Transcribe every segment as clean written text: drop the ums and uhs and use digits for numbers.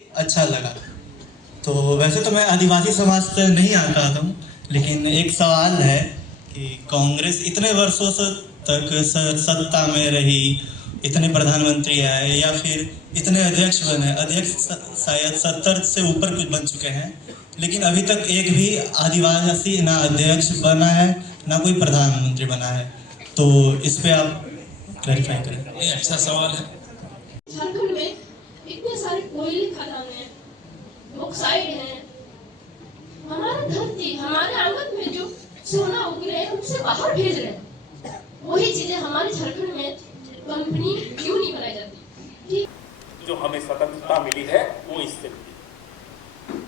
अच्छा लगा। तो वैसे तो मैं आदिवासी समाज से नहीं आता हूँ, लेकिन एक सवाल है कि कांग्रेस इतने वर्षों से तक सत्ता में रही, इतने प्रधानमंत्री आए या फिर इतने अध्यक्ष बने, अध्यक्ष शायद 70 से ऊपर कुछ बन चुके हैं, लेकिन अभी तक एक भी आदिवासी ना अध्यक्ष बना है ना कोई प्रधानमंत्री बना है। तो इस पे आप क्लैरिफाई करें। ये अच्छा सवाल है। झारखंड में इतने सारे कोयले खदान हैं, बॉक्साइट हैं, हमारा धरती हमारे आंगन में जो सोना उग रहे हैं उसे बाहर भेज रहे हैं। वही चीजें हमारे झारखंड में कंपनी क्यों नहीं बनाई जाती? जो हमें स्वतंत्रता मिली है वो इससे मिली।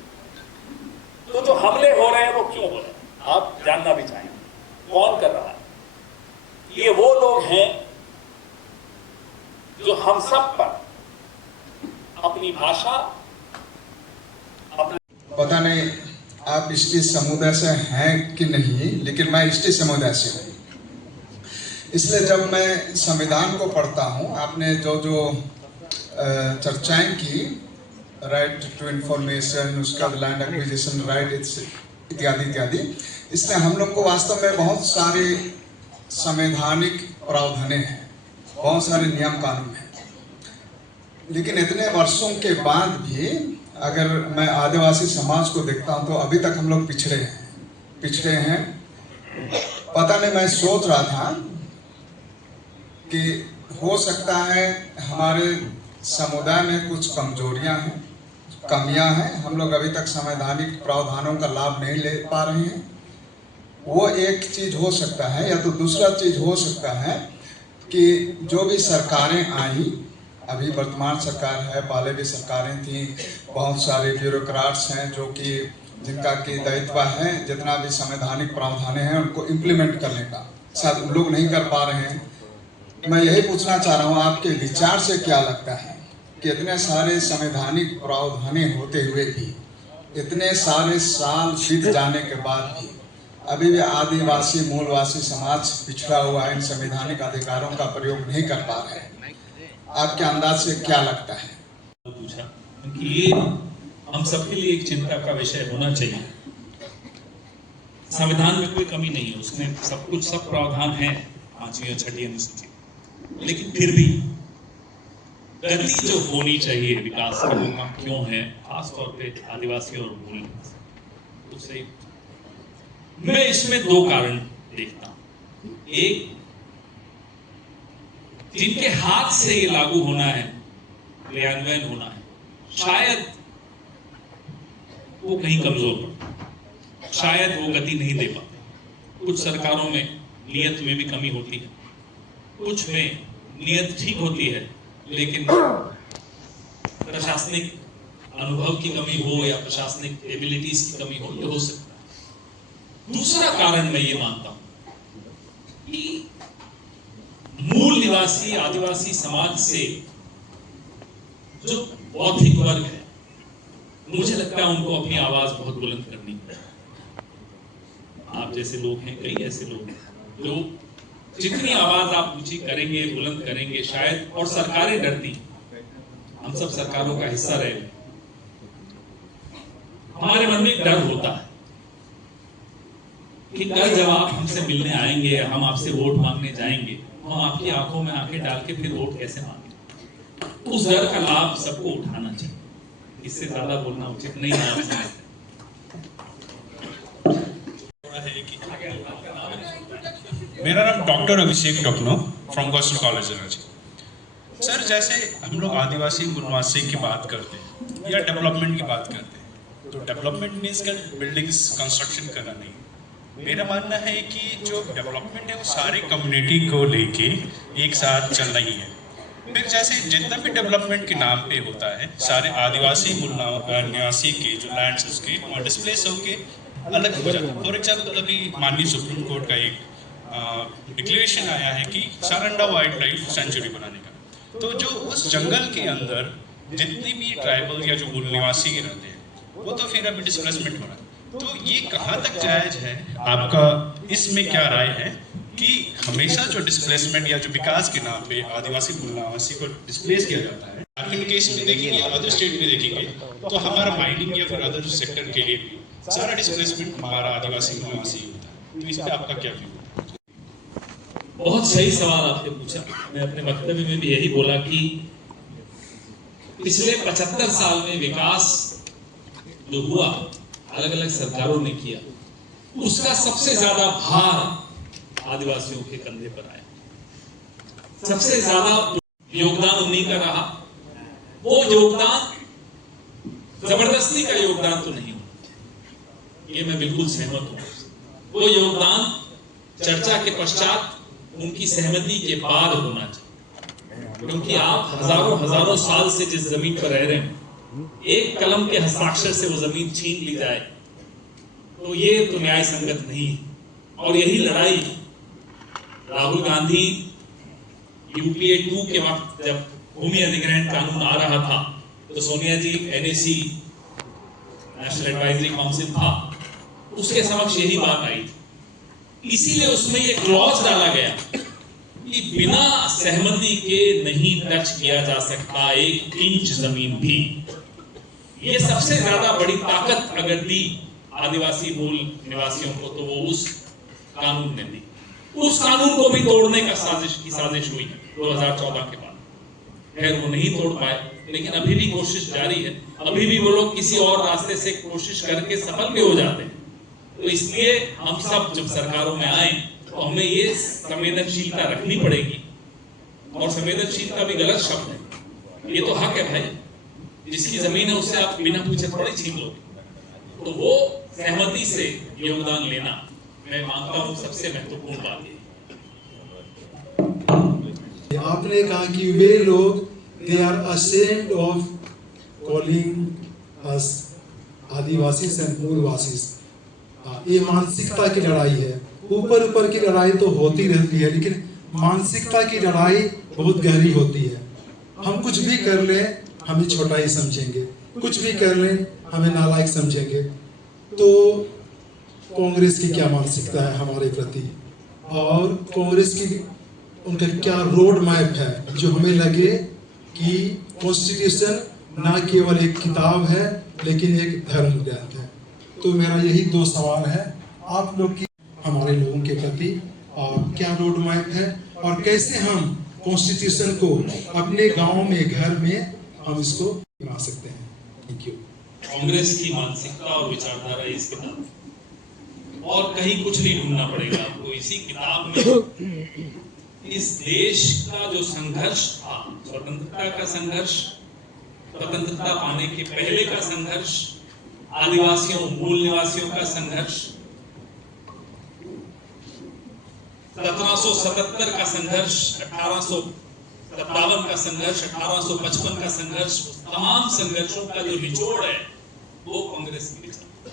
तो जो हमले हो रहे हैं वो क्यों हो रहे हैं, आप जानना भी चाहेंगे कौन कर रहा है? ये वो लोग हैं जो हम सब पर अपनी भाषा, पता नहीं आप इष्टि समुदाय से हैं कि नहीं, लेकिन मैं इष्टि समुदाय से हूँ। इसलिए जब मैं संविधान को पढ़ता हूँ, आपने जो जो चर्चाएं की, राइट टू इंफॉर्मेशन, उसका लैंड एक्विजिशन राइट इत्यादि इत्यादि, इसलिए हम लोग को वास्तव में बहुत सारे संवैधानिक प्रावधानें हैं, बहुत सारे नियम कानून हैं। लेकिन इतने वर्षों के बाद भी अगर मैं आदिवासी समाज को देखता हूं तो अभी तक हम लोग पिछड़े हैं। पता नहीं, मैं सोच रहा था कि हो सकता है हमारे समुदाय में कुछ कमजोरियां हैं, कमियां हैं, हम लोग अभी तक संवैधानिक प्रावधानों का लाभ नहीं ले पा रहे हैं। वो एक चीज हो सकता है, या तो दूसरा चीज हो सकता है कि जो भी सरकारें आई, अभी वर्तमान सरकार है, पहले भी सरकारें थी, बहुत सारे ब्यूरोक्रेट्स हैं जो कि जिनका की दायित्व है जितना भी संवैधानिक प्रावधान हैं उनको इम्प्लीमेंट करने का, शायद उन लोग नहीं कर पा रहे हैं। मैं यही पूछना चाह रहा हूँ, आपके विचार से क्या लगता है कि इतने सारे संवैधानिक प्रावधान होते हुए भी, इतने सारे साल बीत जाने के बाद भी अभी भी आदिवासी मूलवासी समाज पिछड़ा हुआ है, इन संवैधानिक अधिकारों का प्रयोग नहीं कर पा रहे हैं? आपके अंदाज से क्या लगता है? पूछा कि ये हम सबके लिए एक चिंता का विषय होना चाहिए। संविधान में कोई कमी नहीं है, उसमें सब कुछ, सब प्रावधान है 5वीं और 6वीं अनुसूची, लेकिन फिर भी गति जो होनी चाहिए विकास का, वो कम क्यों है, खासतौर पे आदिवासी और मूल उससे मैं इसमें 2 कारण देखता हूं। एक, जिनके हाथ से ये लागू होना है, क्रियान्वयन होना है, शायद वो कहीं कमजोर पड़ते, शायद वो गति नहीं दे पाते। कुछ सरकारों में नियत में भी कमी होती है, कुछ में नियत ठीक होती है लेकिन प्रशासनिक अनुभव की कमी हो या प्रशासनिक एबिलिटीज की कमी हो, ये हो सकता है। दूसरा कारण मैं ये मानता हूं कि मूल निवासी आदिवासी समाज से जो बौद्धिक वर्ग है, मुझे लगता है उनको अपनी आवाज बहुत बुलंद करनी है। आप जैसे लोग हैं, कई ऐसे लोग हैं जो जितनी आवाज आप ऊंची करेंगे, बुलंद करेंगे शायद, और सरकारें डरती, हम सब सरकारों का हिस्सा रहे, हमारे मन में एक डर होता है कि कल जब आप हमसे मिलने आएंगे, हम आपसे वोट मांगने जाएंगे, हम आपकी आंखों में आंखें डाल के फिर वोट कैसे मांगे। उस डर का लाभ सबको उठाना चाहिए, इससे ज्यादा बोलना उचित नहीं है। मेरा नाम डॉक्टर अभिषेक टोकनो from coastal college energy. Sir, जैसे हम लोग आदिवासी मूलवासी की बात करते हैं या डेवलपमेंट की बात करते हैं, तो डेवलपमेंट मीन्स बिल्डिंग्स कंस्ट्रक्शन करना नहीं। मेरा मानना है कि जो डेवलपमेंट है वो सारे कम्युनिटी को लेके एक साथ चल रही है। फिर जैसे जितना भी डेवलपमेंट के नाम पे होता है, सारे आदिवासी मूल निवासी के जो लैंड्स उसके वहाँ डिस्प्लेस होके अलग हो जाता है। फॉर एग्जाम्पल, अभी माननीय सुप्रीम कोर्ट का एक डिक्लेरेशन आया है कि सारंडा वाइल्ड लाइफ सेंचुरी बनाने का। तो जो उस जंगल के अंदर जितनी भी ट्राइबल या जो मूल निवासी रहते हैं, वो तो फिर अभी डिस्प्लेसमेंट हो रहा है। तो ये कहाँ तक जायज है? आपका इसमें क्या राय है कि हमेशा जो डिस्प्लेसमेंट या जो विकास के नाम पे आदिवासी मूल निवासी को डिस्प्लेस किया जाता है, झारखंड केस में देखेंगे, अदर स्टेट में देखेंगे, तो हमारा माइनिंग या फिर अदर सेक्टर के लिए भी सारा डिस्प्लेसमेंट हमारा आदिवासी निवासी ही होता है। तो इस पर आपका क्या व्यू? बहुत सही सवाल आपने पूछा। मैं अपने वक्तव्य में भी यही बोला कि पिछले 75 साल में विकास जो हुआ अलग अलग सरकारों ने किया, उसका सबसे ज्यादा भार आदिवासियों के कंधे पर आया। सबसे ज्यादा योगदान उन्हीं का रहा। वो योगदान जबरदस्ती का योगदान तो नहीं हुआ, ये मैं बिल्कुल सहमत हूं। वो योगदान चर्चा के पश्चात उनकी सहमति के बाद होना चाहिए, क्योंकि आप हजारों साल से जिस जमीन पर रह रहे हैं, एक कलम के हस्ताक्षर से वो जमीन छीन ली जाए तो ये तो न्याय संगत नहीं है। और यही लड़ाई राहुल गांधी यूपीए 2 के वक्त जब भूमि अधिग्रहण कानून आ रहा था, तो सोनिया जी NAC नेशनल एडवाइजरी काउंसिल था, उसके समक्ष यही बात आई थी। इसीलिए उसमें ये क्लॉज डाला गया कि बिना सहमति के नहीं टच किया जा सकता 1 इंच जमीन भी। ये सबसे ज्यादा बड़ी ताकत अगर दी आदिवासी मूल निवासियों को, तो वो उस कानून ने दी। उस कानून को भी तोड़ने का साजिश हुई 2014 के बाद। खैर वो नहीं तोड़ पाए, लेकिन अभी भी कोशिश जारी है। अभी भी वो लोग किसी और रास्ते से कोशिश करके सफल भी हो जाते हैं। तो इसलिए हम सब जब सरकारों में आए तो हमें ये संवेदनशीलता रखनी पड़ेगी। और संवेदनशीलता भी गलत शब्द है, ये तो हक है भाई। जिसकी जमीन है उससे आप बिना पूछे थोड़ी छीन लोगे। तो वो सहमति से योगदान लेना, मैं मानता हूं सबसे महत्वपूर्ण बात है। आपने कहा कि वे लोग they are ashamed of calling us Adivasi and Moolvasi. ये मानसिकता की लड़ाई है। ऊपर की लड़ाई तो होती रहती है, लेकिन मानसिकता की लड़ाई बहुत गहरी होती है। हम कुछ भी कर लें हमें छोटा ही समझेंगे, कुछ भी कर लें हमें नालायक समझेंगे। तो कांग्रेस की क्या मानसिकता है हमारे प्रति, और कांग्रेस की उनका क्या रोड मैप है, जो हमें लगे कि कॉन्स्टिट्यूशन ना केवल एक किताब है लेकिन एक धर्म ग्रंथ है। तो मेरा यही 2 सवाल है आप लोग की हमारे लोगों के प्रति, और क्या रोड मैप है और कैसे हम कॉन्स्टिट्यूशन को अपने गांव में, घर में हम इसको बना सकते हैं। Thank you. कांग्रेस की मानसिकता और विचारधारा इस किताब में, और कहीं कुछ नहीं ढूंढना पड़ेगा आपको। इसी किताब में इस देश का जो संघर्ष था, स्वतंत्रता का संघर्ष, स्वतंत्रता पाने के पहले का संघर्ष, आदिवासियों मूल निवासियों का संघर्ष, 1777 का संघर्ष, 1857 का संघर्ष, 1855 का संघर्ष, तमाम संघर्षों का जो निचोड़ है वो कांग्रेस की विचारधारा,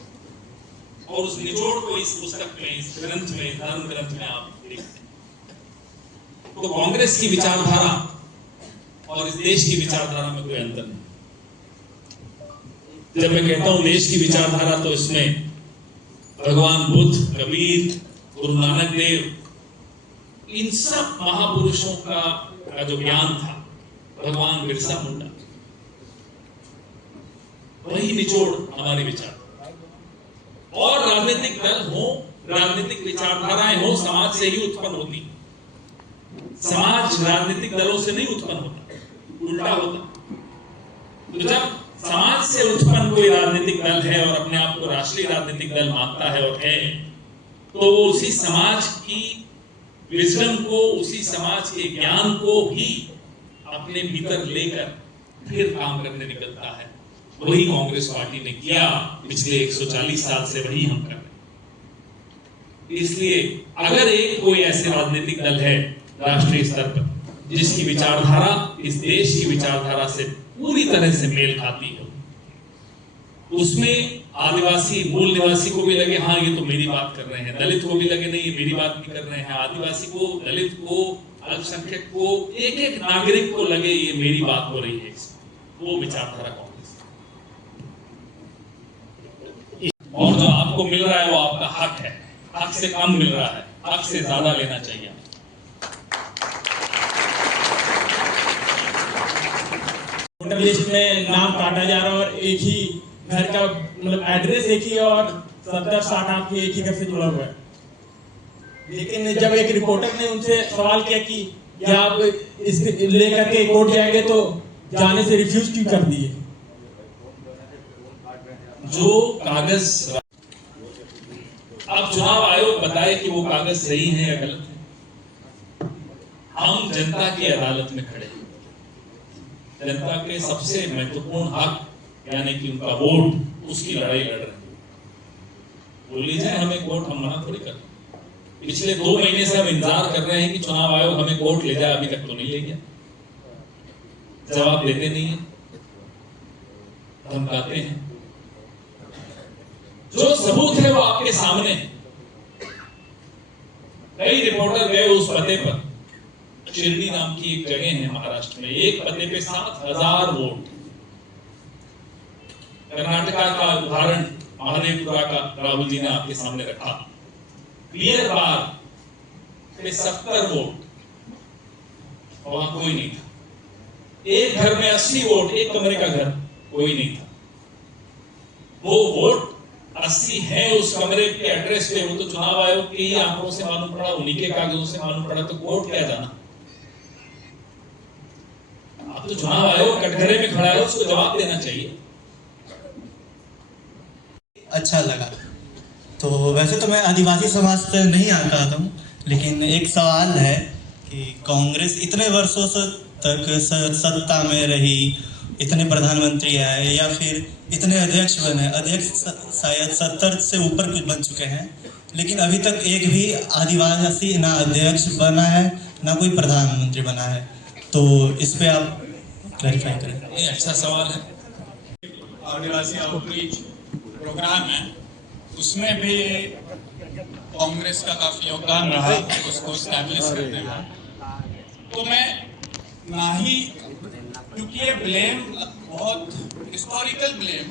और उस निचोड़ को इस पुस्तक में, इस ग्रंथ में, धर्म ग्रंथ में आप देखते हैं। तो कांग्रेस की विचारधारा और इस देश की विचारधारा में कोई अंतर नहीं। जब मैं कहता हूं देश की विचारधारा, तो इसमें भगवान बुद्ध, कबीर, गुरु नानक देव, इन सब महापुरुषों का जो ज्ञान था, भगवान बिरसा मुंडा, वही निचोड़ हमारे विचार। और राजनीतिक दल हो, राजनीतिक विचारधाराएं हो, समाज से ही उत्पन्न होती। समाज राजनीतिक दलों से नहीं उत्पन्न होता, उल्टा होता। तो जब समाज से उत्पन्न कोई राजनीतिक दल है और अपने आप को राष्ट्रीय राजनीतिक दल मानता है और है, तो वो उसी समाज की विजडम को, उसी समाज के ज्ञान को ही अपने भीतर लेकर फिर काम करने निकलता है। वही कांग्रेस पार्टी ने किया पिछले 140 साल से, वही हम कर रहे हैं। इसलिए अगर एक कोई ऐसे राजनीतिक दल है राष्ट्रीय स्तर पर जिसकी विचारधारा इस देश की विचारधारा से पूरी तरह से मेल खाती है, उसमें आदिवासी मूल निवासी को भी लगे हाँ ये तो मेरी बात कर रहे हैं, दलित को भी लगे नहीं ये मेरी बात भी कर रहे हैं, आदिवासी को, दलित को, अल्पसंख्यक को, एक एक नागरिक को लगे ये मेरी बात हो रही है, वो विचारधारा कांग्रेस। और जो आपको मिल रहा है वो आपका हक है, हक से कम मिल रहा है, हक से ज्यादा लेना चाहिए। लिस्ट में नाम काटा जा रहा है और एक ही घर का मतलब एड्रेस एक ही और 70-60 आदमी एक ही घर से जुड़ा हुआ है। लेकिन जब एक रिपोर्टर ने उनसे सवाल किया कि क्या आप इस लेकर के कोर्ट जाएंगे तो जाने से रिफ्यूज क्यों कर दिए? जो कागज, अब चुनाव आयोग बताए कि वो कागज सही है या गलत है। हम जनता की अदालत में खड़े हैं, जनता के सबसे महत्वपूर्ण हक यानी कि उनका वोट, उसकी लड़ाई लड़ रहे हैं। बोल लीजिए हमें कोर्ट, हम मना थोड़ी कर रहे। पिछले 2 महीने से हम इंतजार कर रहे हैं कि चुनाव आयोग हमें कोर्ट ले जाए, अभी तक तो नहीं ले गया। जवाब देते नहीं है, धमकाते हैं। जो सबूत है वो आपके सामने। कई रिपोर्टर गए उस पते पर, शिरडी नाम की एक जगह है महाराष्ट्र में, एक पते पे 7,000 वोट। कर्नाटका का उदाहरण महादेवपुरा का राहुल जी ने आपके सामने रखा। बियर बार पे 70 वोट, वहां कोई नहीं था। एक घर में 80 वोट, एक कमरे का घर, कोई नहीं था। वो वोट 80 है उस कमरे के एड्रेस पे, वो तो चुनाव आयोग के ही आंकड़ों से मालूम पड़ा, उन्हीं के कागजों से मालूम पड़ा, तो कोर्ट क्या जाना। अब तो चुनाव आयोग कटघरे में खड़ा है, उसको जवाब देना चाहिए। अच्छा लगा। तो वैसे तो मैं आदिवासी समाज से नहीं आता हूँ, लेकिन एक सवाल है कि कांग्रेस इतने वर्षों से तक सत्ता में रही, इतने प्रधानमंत्री आए या फिर इतने अध्यक्ष बने, अध्यक्ष शायद 70 से ऊपर कुछ बन चुके हैं, लेकिन अभी तक एक भी आदिवासी ना अध्यक्ष बना है ना कोई प्रधानमंत्री बना है। तो इस पे आप क्लैरिफाई करें। ये अच्छा सवाल है। आदिवासी आउटरीच प्रोग्राम है, उसमें भी कांग्रेस का काफी योगदान रहा उसको स्टैब्लिश करने में। तो मैं ना ही, क्योंकि ये ब्लेम बहुत हिस्टोरिकल ब्लेम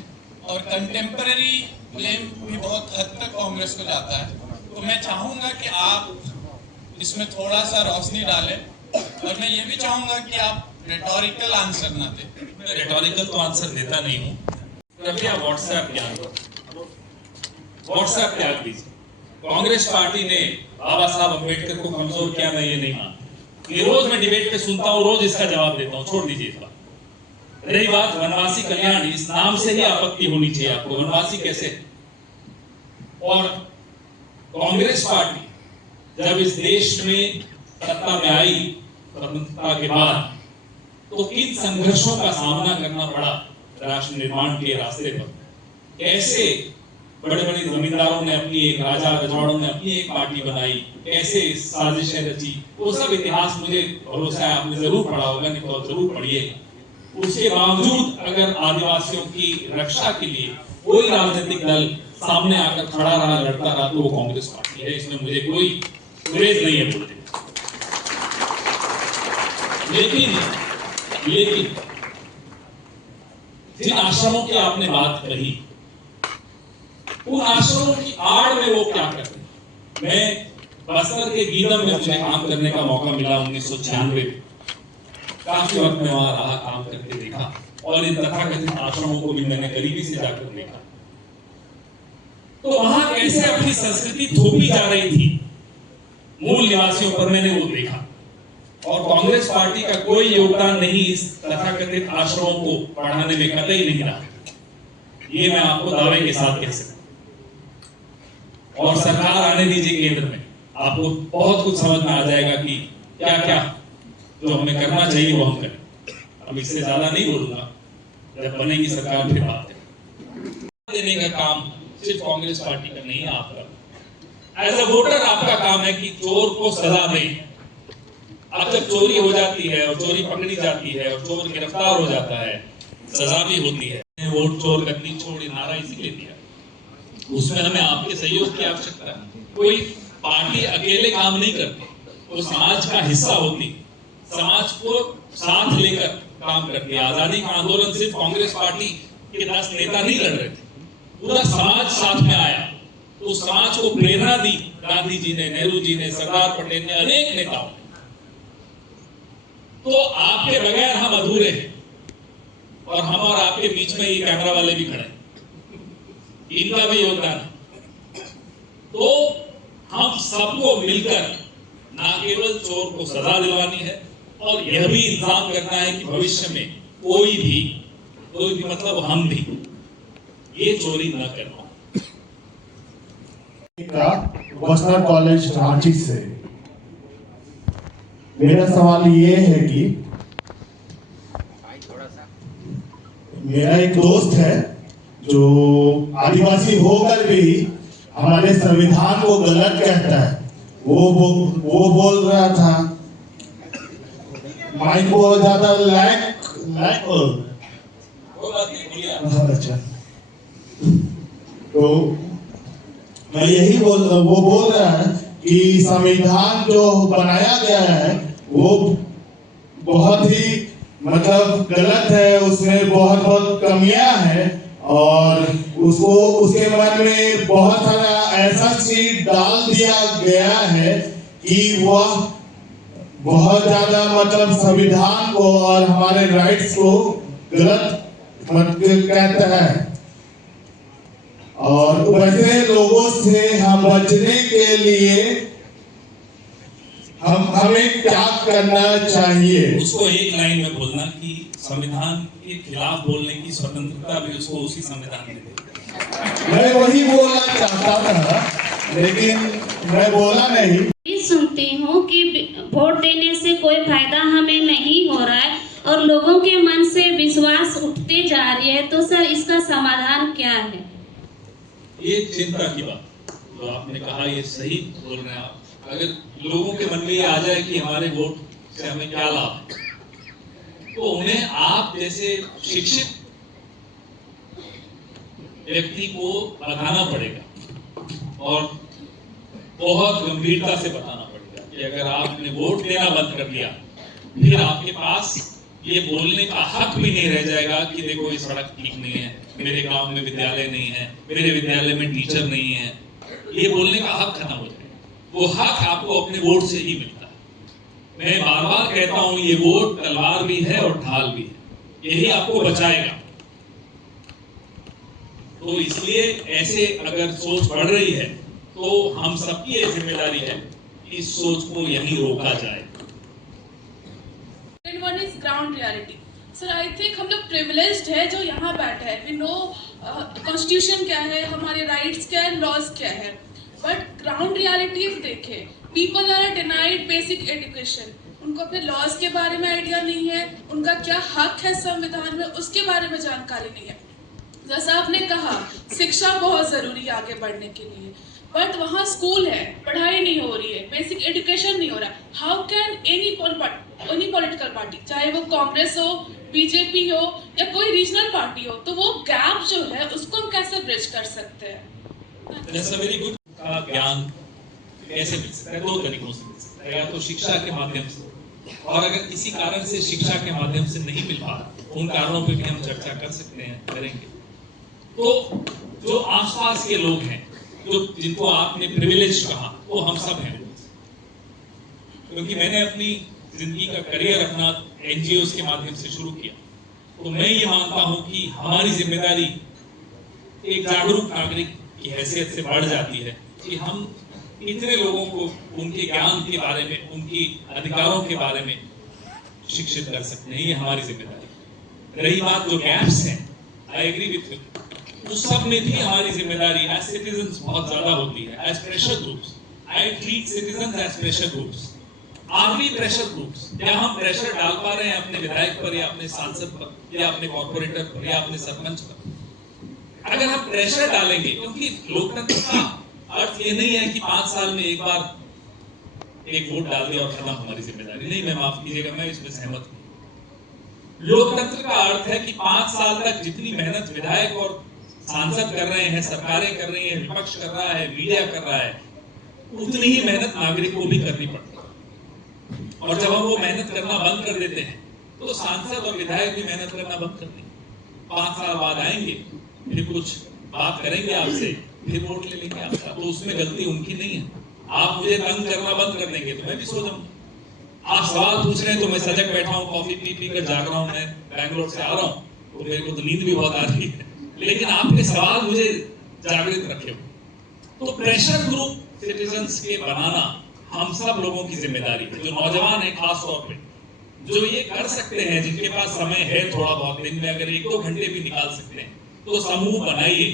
और कंटेम्पररी ब्लेम भी बहुत हद तक कांग्रेस को जाता है, तो मैं चाहूंगा कि आप इसमें थोड़ा सा रोशनी डालें। और मैं ये भी चाहूंगा कि आप रेटोरिकल आंसर ना दें। मैं रेटोरिकल तो आंसर देता नहीं हूँ। कृपया व्हाट्सएप त्याग दीजिए। कांग्रेस पार्टी ने बाबा साहब अम्बेडकर को कमजोर किया, मैं ये नहीं मानता। ये रोज मैं डिबेट पे सुनता हूँ, रोज इसका जवाब देता हूँ, छोड़ दीजिए इस बात। रही बात वनवासी कल्याण, इस नाम से ही आपत्ति होनी चाहिए आपको, वनवासी कैसे। और कांग्रेस पार्टी जब इस देश में सत्ता में आई स्वतंत्रता के बाद, तो किन संघर्षों का सामना करना पड़ा राष्ट्र निर्माण के रास्ते पर। कैसे बड़े बड़े जमींदारों ने अपनी एक, राजा रजवाड़ों ने अपनी एक पार्टी बनाई, कैसे साजिशें रची, वो सब इतिहास मुझे भरोसा है आपने जरूर पढ़ा होगा, नहीं तो जरूर पढ़िए। उसके बावजूद अगर आदिवासियों की रक्षा के लिए कोई राजनीतिक दल सामने आकर खड़ा रहा, लड़ता रहा, तो वो कांग्रेस पार्टी है। इसमें मुझे कोई गुरेज नहीं है बोलते। लेकिन जिन आश्रमों की आपने बात कही, उन आश्रमों की आड़ में वो क्या करते हैं। मैं बस्तर के गीदम में मुझे काम करने का मौका मिला 1996 में। काफी वक्त में वहां रहा, काम करके देखा, और इन तथाकथित आश्रमों को भी मैंने करीबी से जाकर देखा। तो वहां कैसे अपनी संस्कृति थोपी जा रही थी मूल निवासियों पर, मैंने वो देखा। और कांग्रेस पार्टी का कोई योगदान नहीं इस तथाकथित आश्रमों को पढ़ाने में कतई नहीं रहा, ये मैं आपको दावे के साथ कह सकता हूं। और सरकार आने दीजिए केंद्र में, आपको बहुत कुछ समझ में आ जाएगा कि क्या क्या जो हमें करना चाहिए वो हम करें। अब इससे ज्यादा नहीं बोलूंगा, जब बनेगी सरकार फिर बात करें। देने का काम सिर्फ कांग्रेस पार्टी का नहीं है, आपका एज अ वोटर आपका काम है कि चोर को सजा दें। अब जब चोरी हो जाती है और चोरी पकड़ी जाती है और चोर गिरफ्तार हो जाता है, सजा भी होती है। वोट चोर गद्दी छोड़ी नारा इसीलिए दिया, उसमें हमें आपके सहयोग की आवश्यकता है। कोई पार्टी अकेले काम नहीं करती, वो समाज का हिस्सा होती, समाज को साथ लेकर काम करती है। आजादी का आंदोलन सिर्फ कांग्रेस पार्टी के 10 नेता नहीं लड़ रहे थे, पूरा समाज साथ में आया। तो उस समाज को प्रेरणा दी गांधी जी ने, नेहरू जी ने, सरदार पटेल ने, अनेक नेताओं। तो आपके बगैर हम अधूरे हैं। और हम और आपके बीच में ये कैमरा वाले भी खड़े हैं, इनका भी योगदान है। तो हम सबको मिलकर ना केवल चोर को सजा दिलवानी है और यह भी इंतजाम करना है कि भविष्य में कोई भी मतलब हम भी ये चोरी न कर पाए। वस्टर कॉलेज रांची से मेरा सवाल ये है कि मेरा एक दोस्त है जो आदिवासी होकर भी हमारे संविधान को गलत कहता है। वो बोल रहा था, माइक को ज्यादा अच्छा, तो मैं यही वो बोल रहा है कि संविधान जो बनाया गया है वो बहुत ही मतलब गलत है, उसमें बहुत कमियां हैं और उसको उसके मन में बहुत सारा ऐसा चीज डाल दिया गया है कि वह बहुत ज्यादा मतलब संविधान को और हमारे राइट्स को गलत कहता है। और वैसे लोगों से हम बचने के लिए हमें क्या करना चाहिए? उसको एक लाइन में बोलना कि संविधान के खिलाफ बोलने की स्वतंत्रता भी उसको उसी संविधान में दे। मैं वही बोलना चाहता था लेकिन मैं बोला नहीं। सुनती हूँ कि वोट देने से कोई फायदा हमें नहीं हो रहा है और लोगों के मन से विश्वास उठते जा रही है, तो सर इसका समाधान क्या है? ये चिंता की बात जो आपने कहा, ये सही बोल रहे हैं आप। अगर लोगों के मन में ये आ जाए कि हमारे वोट से हमें क्या लाभ है, तो उन्हें आप जैसे शिक्षित व्यक्ति को बताना पड़ेगा और बहुत गंभीरता से बताना पड़ेगा कि अगर आपने वोट देना बंद कर दिया फिर आपके पास ये बोलने का हक भी नहीं रह जाएगा कि देखो ये सड़क ठीक नहीं है, मेरे गांव में विद्यालय नहीं है, मेरे विद्यालय में टीचर नहीं है। ये बोलने का हक खत्म हो जाएगा। वो हक आपको अपने वोट से ही मिलता है। मैं बार बार कहता हूं, ये वोट तलवार भी है और ढाल भी है, यही आपको बचाएगा। तो इसलिए ऐसे अगर सोच बढ़ रही है तो हम सबकी ये जिम्मेदारी है कि इस सोच को यहीं रोका जाए। One is ground reality. Sir, I think हम लोग privileged है जो यहाँ बैठे हैं. We know constitution क्या है, हमारे rights क्या है, laws क्या है. But ground realities देखें. People are denied basic education. उनको अपने laws के बारे में आइडिया नहीं है, उनका क्या हक है संविधान में उसके बारे में जानकारी नहीं है. जैसा आपने कहा, शिक्षा बहुत जरूरी है आगे बढ़ने के लिए. बट वहाँ स्कूल है, पढ़ाई नहीं हो रही है, बेसिक एजुकेशन नहीं हो रहा. How can any political party, चाहे वो कांग्रेस हो, बीजेपी हो या कोई रीजनल पार्टी हो, तो वो गैप जो है उसको हम कैसे ब्रिज कर सकते हैं? Very good. का ज्ञान कैसे मिल सकता है? दो तरीकों से मिल सकता है, या तो शिक्षा के माध्यम से, और अगर किसी कारण से शिक्षा के माध्यम से नहीं मिल पा रहा, उन कारणों पर भी हम चर्चा कर सकते हैं, करेंगे। तो जो आसपास के लोग हैं, जो जिनको आपने प्रिविलेज कहा, वो हम सब हैं। क्योंकि मैंने अपनी जिंदगी का करियर अपना एनजीओ के माध्यम से शुरू किया, तो मैं ये मानता हूं कि हमारी जिम्मेदारी एक जागरूक नागरिक की हैसियत से बढ़ जाती है कि हम इतने लोगों को उनके ज्ञान के बारे में, उनकी अधिकारों के बारे में शिक्षित कर सकते हैं। ये हमारी जिम्मेदारी। रही बात जो गैप्स हैं, आई एग्री विथ यू, उस सब में भी हमारी जिम्मेदारी एज सिटीजंस बहुत ज्यादा होती है। As pressure groups, I treat citizens as pressure groups. Army pressure groups, क्या हम प्रेशर डाल पा रहे हैं अपने विधायक पर या अपने सांसद पर या अपने कॉर्पोरेटर पर या अपने सरपंच पर? अगर हम प्रेशर डालेंगे, क्योंकि लोकतंत्र का अर्थ ये नहीं है कि 5 साल में एक बार एक वोट डाल दिया और खत्म हमारी जिम्मेदारी। नहीं, मैं माफ कीजिएगा, मैं इसमें सहमत हूं। लोकतंत्र का अर्थ है कि 5 साल तक जितनी मेहनत विधायक और सांसद कर रहे हैं, सरकारें कर रही हैं, विपक्ष कर रहा है, मीडिया कर रहा है, उतनी ही मेहनत नागरिक को भी करनी पड़ती है। और जब हम वो मेहनत करना बंद कर देते हैं तो सांसद और विधायक भी मेहनत करना बंद कर देंगे। 5 साल बाद आएंगे, फिर कुछ बात करेंगे आपसे, फिर वोट ले लेंगे आपका, तो उसमें गलती उनकी नहीं है। आप मुझे तंग करना बंद कर देंगे तो मैं भी सो जाऊंगा। आप सवाल पूछ रहे हैं तो मैं सजग बैठा हूँ, कॉफी पी कर जाग रहा हूँ, मैं बैंगलोर से आ रहा हूँ, तो मेरे को तो नींद भी बहुत आ रही है, लेकिन आपके सवाल मुझे जागृत रखे हो। तो प्रेशर ग्रुप सिटीजन्स के बनाना हम सब लोगों की जिम्मेदारी है, जो नौजवान है खास तौर पे, जो ये कर सकते हैं, जिनके पास समय है थोड़ा बहुत, दिन में अगर 1-2 घंटे भी निकाल सकते हैं, तो समूह बनाइए,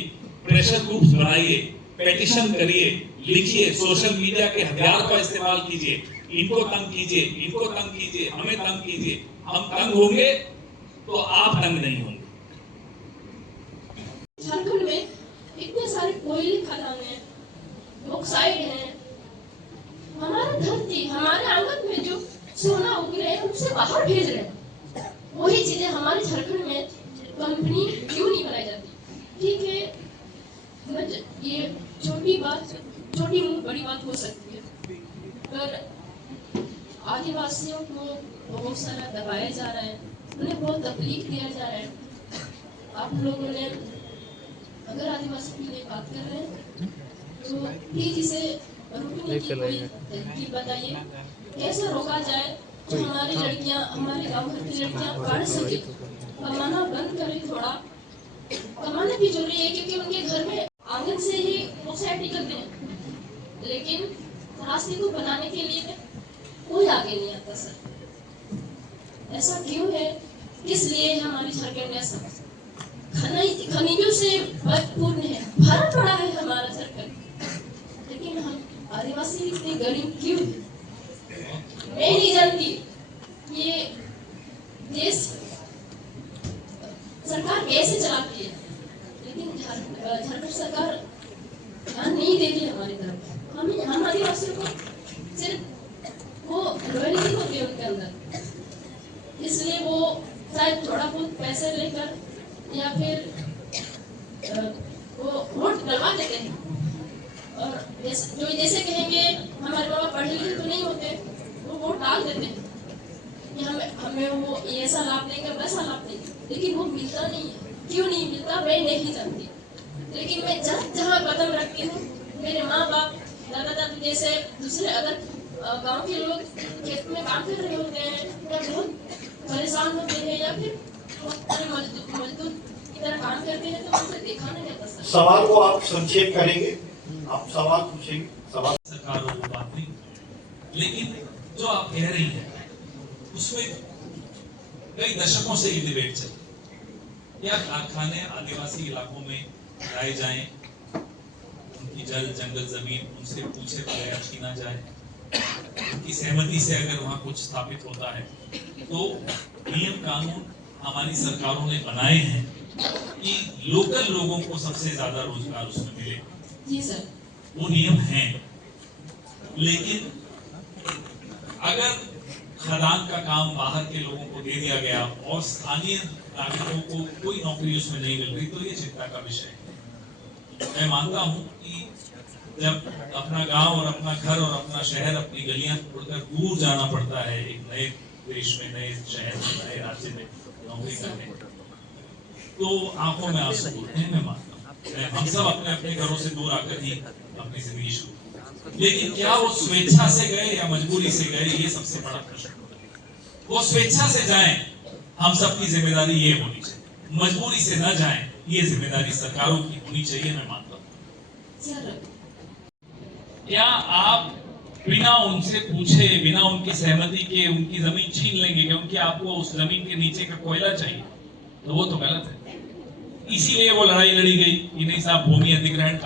प्रेशर ग्रुप्स बनाइए, पेटिशन करिए, लिखिए, सोशल मीडिया के हथियार का इस्तेमाल कीजिए, इनको तंग कीजिए, इनको तंग कीजिए, हमें तंग कीजिए। हम तंग होंगे तो आप तंग नहीं होंगे। झारखंड में इतने सारे कोयले खदान हैं, बॉक्साइट हैं, हमारा धरती, हमारे आंगन में जो सोना उग रहे हैं उसे बाहर भेज रहे हैं। वही चीजें हमारे झारखंड में कंपनी क्यों नहीं बनाई जाती? ठीक है, ये छोटी बात, छोटी बड़ी बात हो सकती है, पर आदिवासियों को बहुत सारा दबाया जा रहा है, उन्हें बहुत तकलीफ दिया जा रहा है। आप लोगों ने अगर आदिवासी के लिए बात कर रहे हैं तो प्लीज इसे रोकने की कोई तरकीब बताइए, कैसे रोका जाए तो हमारी लड़कियां, हमारे गांव घर की लड़कियां पढ़ सके, कमाना बंद करें। थोड़ा कमाना भी जरूरी है, क्योंकि उनके घर में आंगन से ही बॉक्साइट निकलते हैं, लेकिन रास्ते को बनाने के लिए कोई आगे नहीं आता। सर ऐसा क्यों है? किस लिए हमारी झारखंड ऐसा खनिजों से भरपूर है, भरा पड़ा है हमारा झारखंड, लेकिन हम आदिवासी इतने गरीब क्यों? मैं नहीं जानती। ये देश सरकार कैसे चलाती है, लेकिन झारखंड सरकार ध्यान नहीं देती हमारी तरफ। हम आदिवासियों को सिर्फ वो रॉयल्टी होती है उनके अंदर, इसलिए वो शायद थोड़ा बहुत पैसे लेकर या फिर वो वोट डलवा देते हैं, और जो जैसे कहेंगे हमारे बाबा पढ़े लिखे तो नहीं होते, वो वोट डाल देते हैं कि हमें वो ऐसा लाभ देंगे, वैसा लाभ देंगे, लेकिन वो मिलता नहीं है। क्यों नहीं मिलता मैं नहीं जानती, लेकिन मैं जहाँ कदम रखती हूँ, मेरे माँ बाप, दादा दादी जैसे दूसरे अदर गांव के लोग खेत में काम कर रहे होते हैं, या बहुत परेशान होते हैं, या फिर मजदूर की तरह काम करते हैं, तो उनसे देखा नहीं जाता। सवाल को आप संक्षेप करेंगे, आप सवाल पूछेंगे। सवाल सरकारों को बात नहीं, लेकिन जो आप कह रही हैं उसमें कई दशकों से ये डिबेट चली, या कारखाने आदिवासी इलाकों में लाए जाएं, उनकी जल जंगल जमीन उनसे पूछे बगैर छीना जाए, उनकी सहमति से अगर वहाँ कुछ स्थापित होता है तो नियम कानून हमारी सरकारों ने बनाए हैं कि लोकल लोगों को सबसे ज्यादा रोजगार उसमें मिले। जी सर, वो नियम हैं, लेकिन अगर खदान का काम बाहर के लोगों को दे दिया गया और स्थानीय नागरिकों को कोई नौकरी उसमें नहीं मिल रही, तो ये चिंता का विषय है। मैं मानता हूँ कि जब अपना गांव और अपना घर और अपना शहर, अपनी गलियां छोड़कर दूर जाना पड़ता है एक नए देश में, नए शहर में, नए राज्य में नौकरी करने, तो आंखों में आंसू होते हैं। मैं मानता हूँ हम सब अपने अपने घरों से दूर आकर ही अपनी जिंदगी शुरू, लेकिन क्या वो स्वेच्छा से गए या मजबूरी से गए, ये सबसे बड़ा प्रश्न। वो स्वेच्छा से जाएं, हम सबकी जिम्मेदारी ये होनी चाहिए, मजबूरी से न जाएं, ये जिम्मेदारी सरकारों की होनी चाहिए। मैं मानता हूँ क्या आप बिना उनसे पूछे, बिना उनकी सहमति के उनकी जमीन छीन लेंगे क्योंकि आपको उस जमीन के नीचे का कोयला चाहिए? तो वो तो गलत है। इसीलिए वो लड़ाई लड़ी गई कि नहीं साहब, भूमि अधिग्रहण